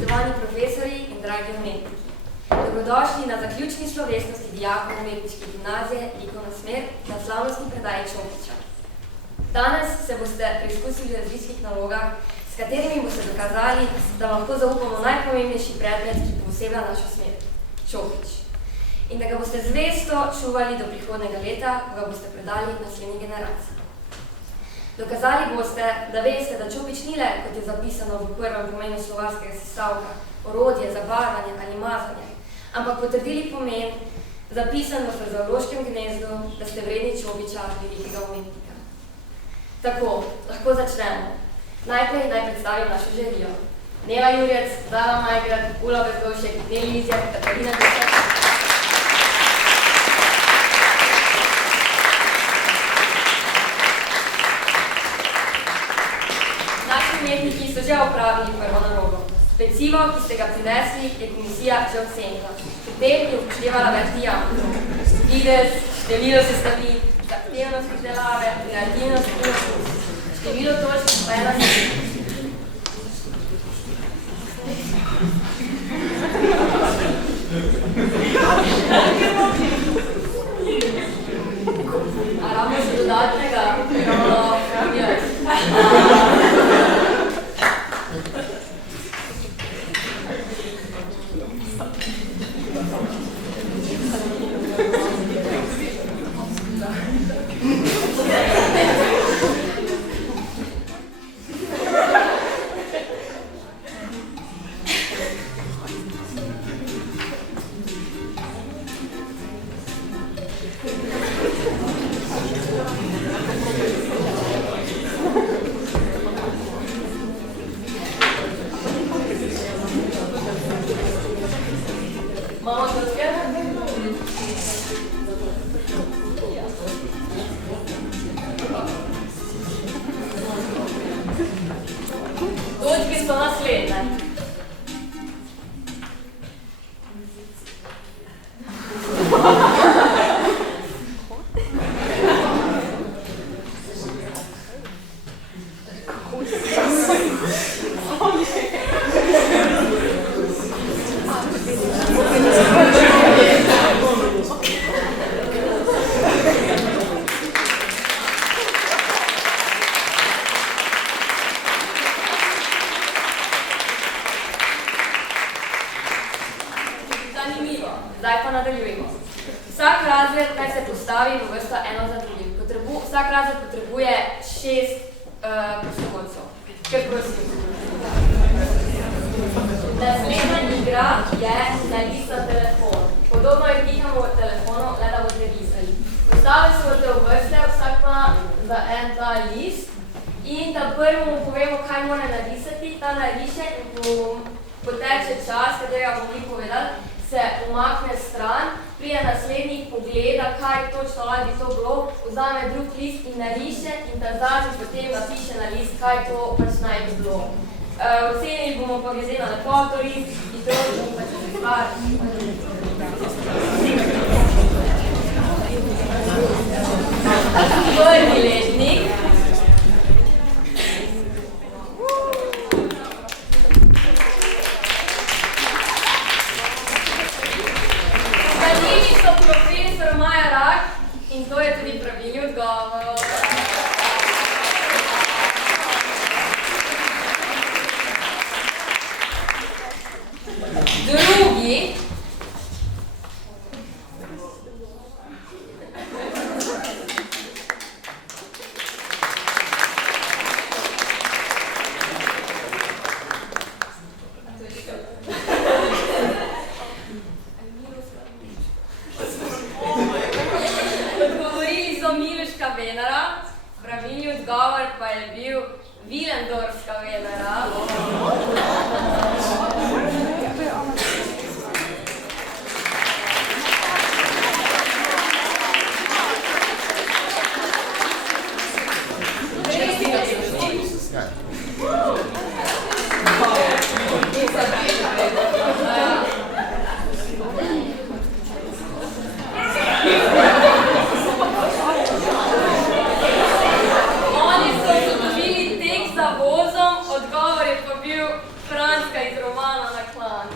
spoštovani profesori in dragi umetniki. Dobrodošli na zaključni slovesnosti dijakov umetniške gimnazije Likovna smer na slavnostni predaji Čopiča. Danes se boste preizkusili v različnih nalogah, s katerimi boste dokazali, da lahko zaupamo najpomembnejši predmet, ki posebej našo smer – Čopič. In da ga boste zvesto čuvali do prihodnega leta, ko ga boste predali naslednji generaciji. Dokazali boste, da veste, da Čopič ni le, kot je zapisano v prvem pomenu slovarskega sestavka, orodje za barvanje ali mazanje, ampak potrdili pomen, zapisan v frazeološkem gnezdu, da ste vredni Čopiča, velikega umetnika. Tako, lahko začnemo. Najprej naj predstavim našo žirijo. Nela Jurec, Dana Majgrad, Ula Bezgovšek, Nel Lizjak, Katarina Desek. Naši umetniki so že opravili prvo nalogo. Pecivo, ki ste ga prinesli, je komisija že ocenila. Pri tem je upoštevala več dejavnikov. Videz, število sestavin, zahtevnost izdelave, kreativnost in okus. Število točk pa je naslednje. A ravno še dodatnega? Jaz. Točke so naslednje. Zdaj pa nadaljujemo. Vsak razred naj se postavi v vrsto eno za drugim. Vsak razred potrebuje 6 prostovoljcev. Ker prosim. Naslednja igra je nalist na telefon. Podobno je pihamo telefonu, le da boste risali. Postavili se boste v vrste, vsak pa za en ta list. In da prvo mu povemo, kaj mora narisati, ta nariše in poteče čas, katerega bomo mi povedali, se umakne stran, prije naslednjih pogleda, kaj točno bi to bilo, vzame drug list in nariše in ta zadnji potem napiše na list, kaj to pač naj bi bilo. Ocenili bomo pa glede na lepoto list, hitrost in pač stvar. Prvi letnik. Profesor Maja Rak in to je tudi pravilni odgovor. Drugi. Pravilni odgovor pa je bil Willendorfska Venera. Kranjska iz romana Na klan.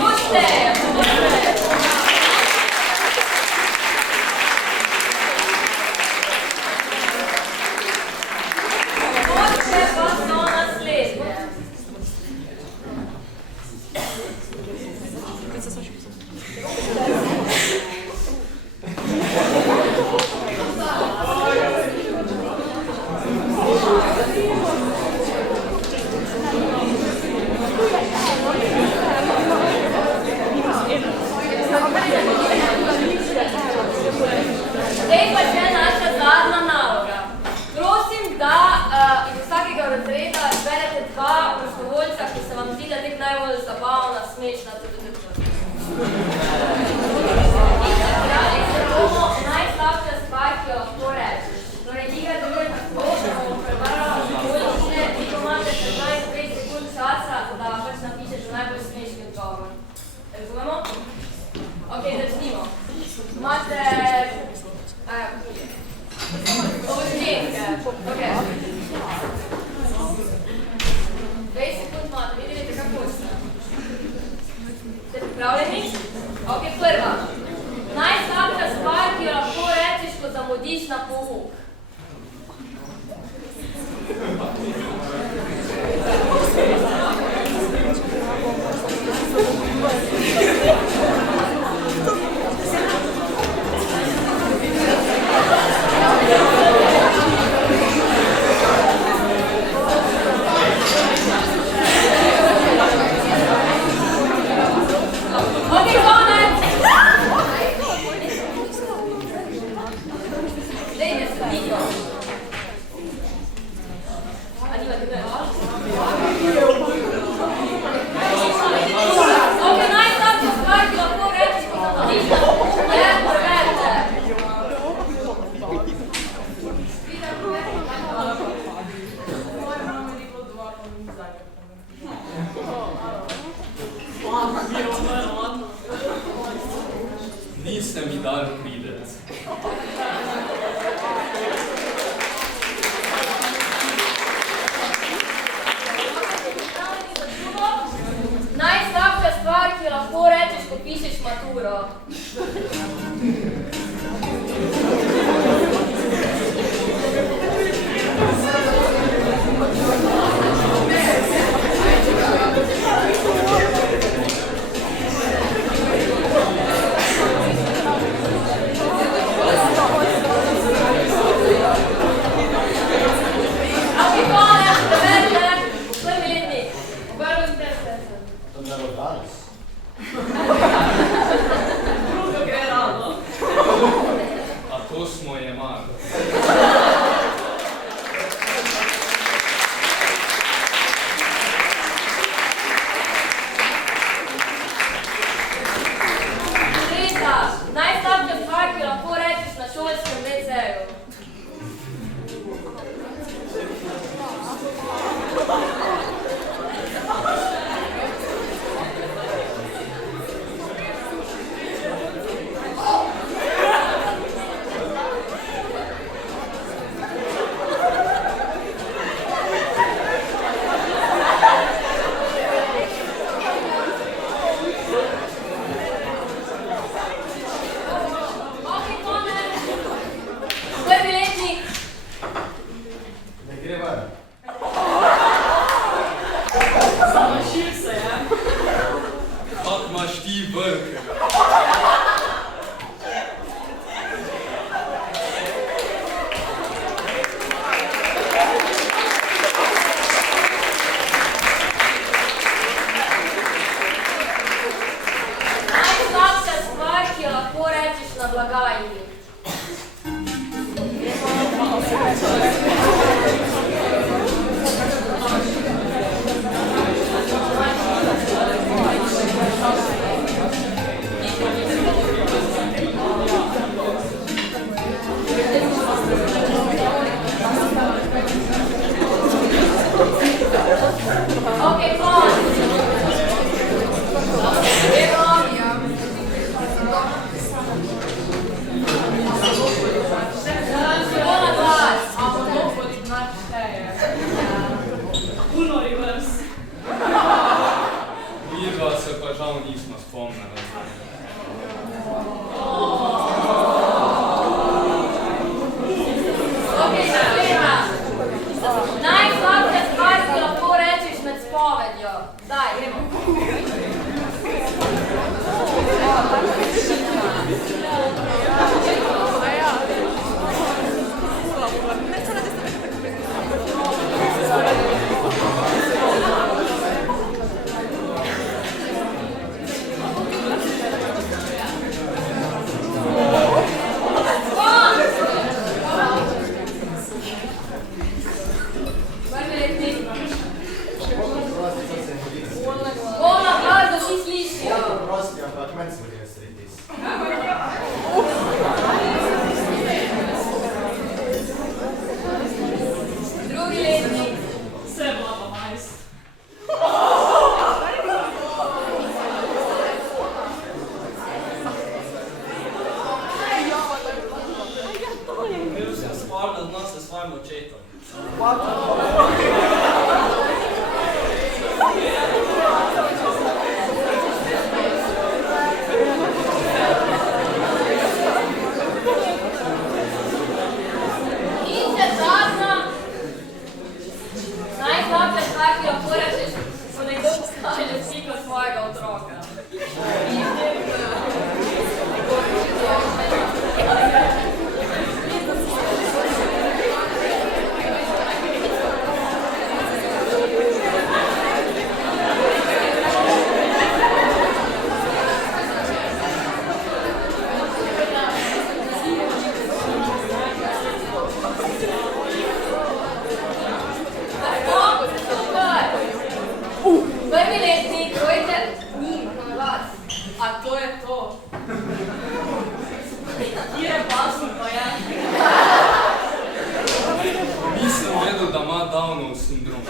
To šteje. Točke pa so naslednje. Zdaj pa še naša zadnja naloga. Prosim, da iz vsakega razreda izberete dva prostovoljca, ki se vam zdi, da tek najbolj zabavna, smešna, TTT. Igrali se bomo najslabša stvar, ki jo lahko rečeš. Torej, igra deluje tako, da bomo prebrali okoliščine, vi imate 15 sekund časa, da pač napišete najbolj smešni odgovor. Razumemo? Ok, začnimo. Imate... Obožnjenke. Ok. 20 sekund imate, vidite, kako ste. Ste pripravljeni? Ok, prva. Najslabša stvar, ki jo lahko rečeš, ko zamudiš na pouk. Niste mi dali pridec. Najslabša stvar, ki jo lahko rečeš, ko pišeš maturo. A to smo jemali. Tretja, najslabša stvar, ki jo lahko rečeš na šolskem WC-ju. Dobro, daj, gremo. Polna glas, da vsi slišijo. Prosti, ampak manj se vodijo sredi. Drugi letnik. Vse blama majst. Bil sem spolni odnos s svojim očetom. In še zadnja. Najslabše, kar ti lahko rečeš, ko nekdo pokaže sliko svojega otroka. Prvi letnik, dojte njim na glas. A to je to. Kire pasno pa je. Nisem vedel, da ima Downov sindrom.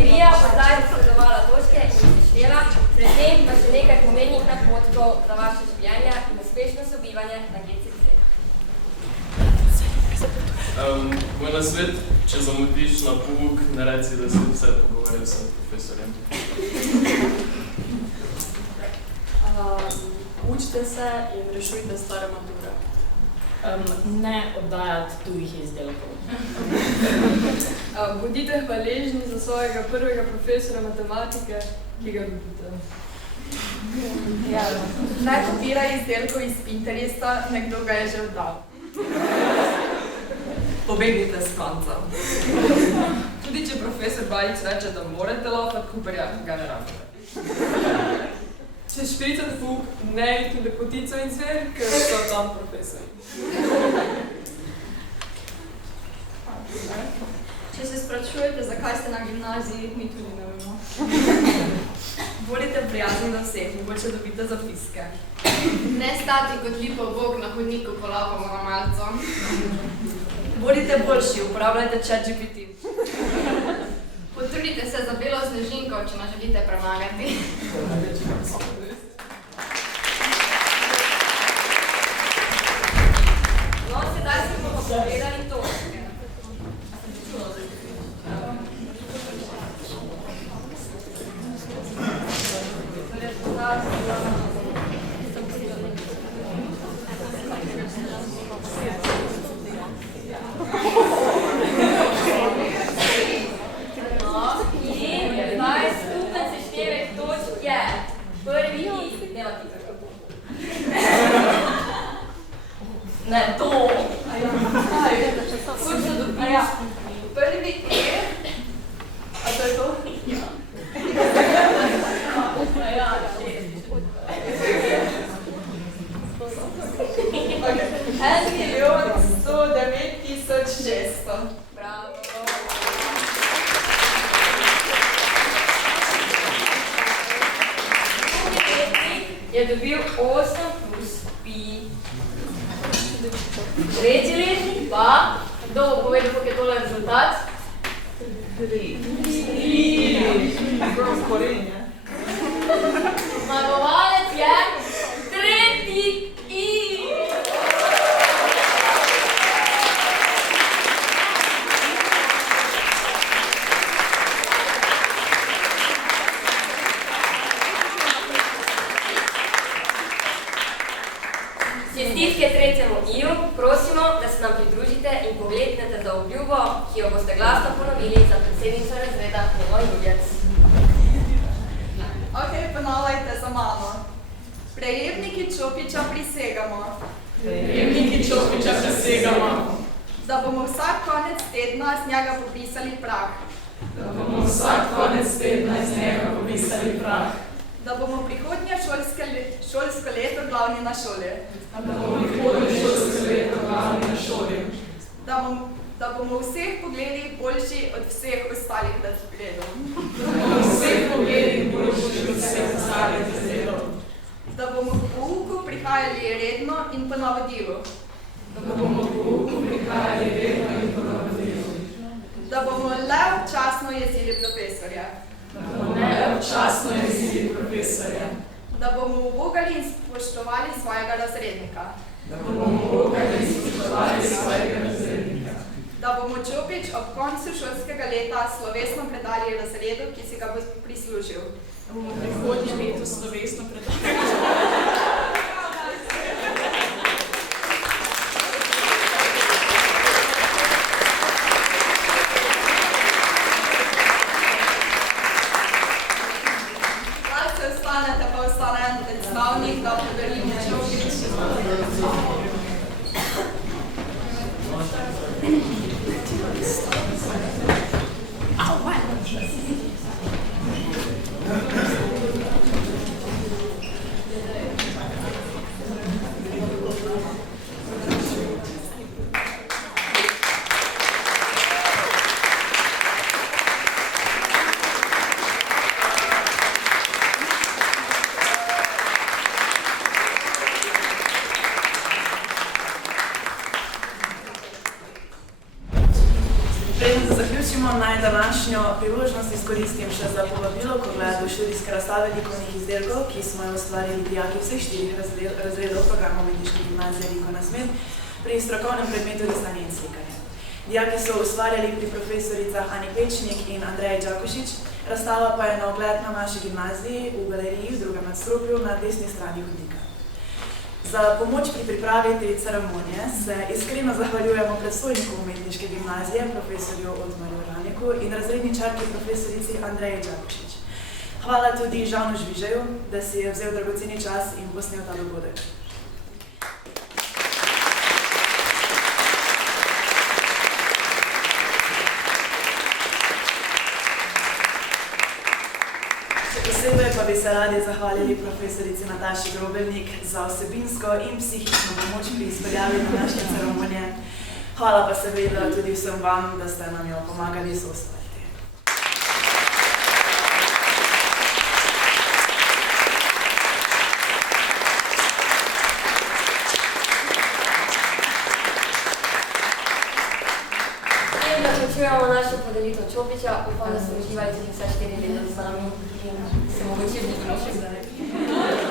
Irija bo zdaj posredovala točke in seštela, predtem pa še nekaj pomennih napotkov za vaše življenje in uspešno sobivanje na GCC. Moj nasvet, če zamudiš na pouk, ne reci, da si vse pogovarjal s profesorjem. Učite se in rešujte stare mature. Ne oddajati tujih izdelkov. Bodite hvaležni za svojega prvega profesora matematike, ki ga ljubite. Ne kopiraj izdelkov iz Pinteresta, nekdo ga je že oddal. Pobegnite s konca. Tudi če profesor Balič reče, da morate laufati, Cooperja ga ne rabite. Če špricate pouk, ne iti v lepotico in zver, ker so tam profesori. Če se sprašujete, zakaj ste na gimnaziji, mi tudi ne vemo. Bodite prijazni do vseh, mogoče dobite zapiske. Ne stati kot lipov bog na hodniku, ko laufamo na malco. Bodite boljši, uporabljajte ChatGPT. Potrudite se za belo snežinko, če nas želite premagati. No, sedaj se bomo pogledali točke. Ne, to! Koliko se dobiš? Prvi E. A to je to? Ja. Ja, 1.109.600. Bravo. Je dobil 8 plus pi. Tretji letnik pa, kdo bo povedal, koliko je tole rezultat? 3. Zmagovalec je tretji I. Čestitke tretjemu Iju, prosimo, da se nam pridružite in poglednete za obljubo, ki jo boste glasno ponovili za predsednico razreda Nemoj Ljubljec. Ok, ponavljajte za mano. Prejemniki Čopiča prisegamo. Prejemniki Čopiča prisegamo, Da bomo vsak konec tedna z njega popisali prah. da bomo vsak konec tedna iz njega popisali prah, Da bomo prihodnje šolsko leto glavni na šoli. da bomo prihodnje šolsko leto glavni na šoli, Da bomo v vseh pogledih boljši od vseh ostalih razredov. da bomo v vseh pogledih boljši od vseh ostalih razredov, Da bomo k pouku prihajali redno in po navodilu. da bomo k pouku prihajali redno in po navodilu, Da bomo le občasno jezili profesorja. da bomo le občasno jezili profesorja, Da bomo ubogali in spoštovali svojega razrednika. da bomo ubogali in spoštovali svojega razrednika, Da bomo Čopič ob koncu šolskega leta slovesno predali razredu, ki si ga bo prislužil. Da bomo prihodnje leto slovesno predali. Kaj se ostanete, pa ostane en predstavnik, da podarimo Čopič. Preden zaključimo, naj današnjo priložnost izkoristim še za povabilo k ogledu študijske razstave likovnih izdelkov, ki smo jo ustvarili dijaki vseh 4 razredov programa Umetniške gimnazije Liko na smet pri strokovnem predmetu risanje in slikanje. Dijaki so ustvarjali pri profesoricah Ani Pečnik in Andreji Đakošič, razstava pa je na ogled na naši gimnaziji v galeriji v drugem nadstropju na desni strani hodnika. Za pomoč pri pripravi te ceremonije se iskreno zahvaljujemo predstojniku Umetniške gimnazije, profesorju Otmarju Raneku in razredničarki profesorici Andreji Đakošič. Hvala tudi Žanu Žvižeju, da si je vzel dragoceni čas in posnel ta dogodek. Posebej pa bi se radi zahvalili profesorici Nataši Grobelnik za vsebinsko in psihično pomoč pri izpeljavi današnje ceremonije. Hvala pa seveda tudi vsem vam, da ste nam jo pomagali soustvariti. Zaključujemo našo podelitev Čopiča, upam, da ste uživali tudi vse 4 leta z nami in se mogoče vidimo še zdaj.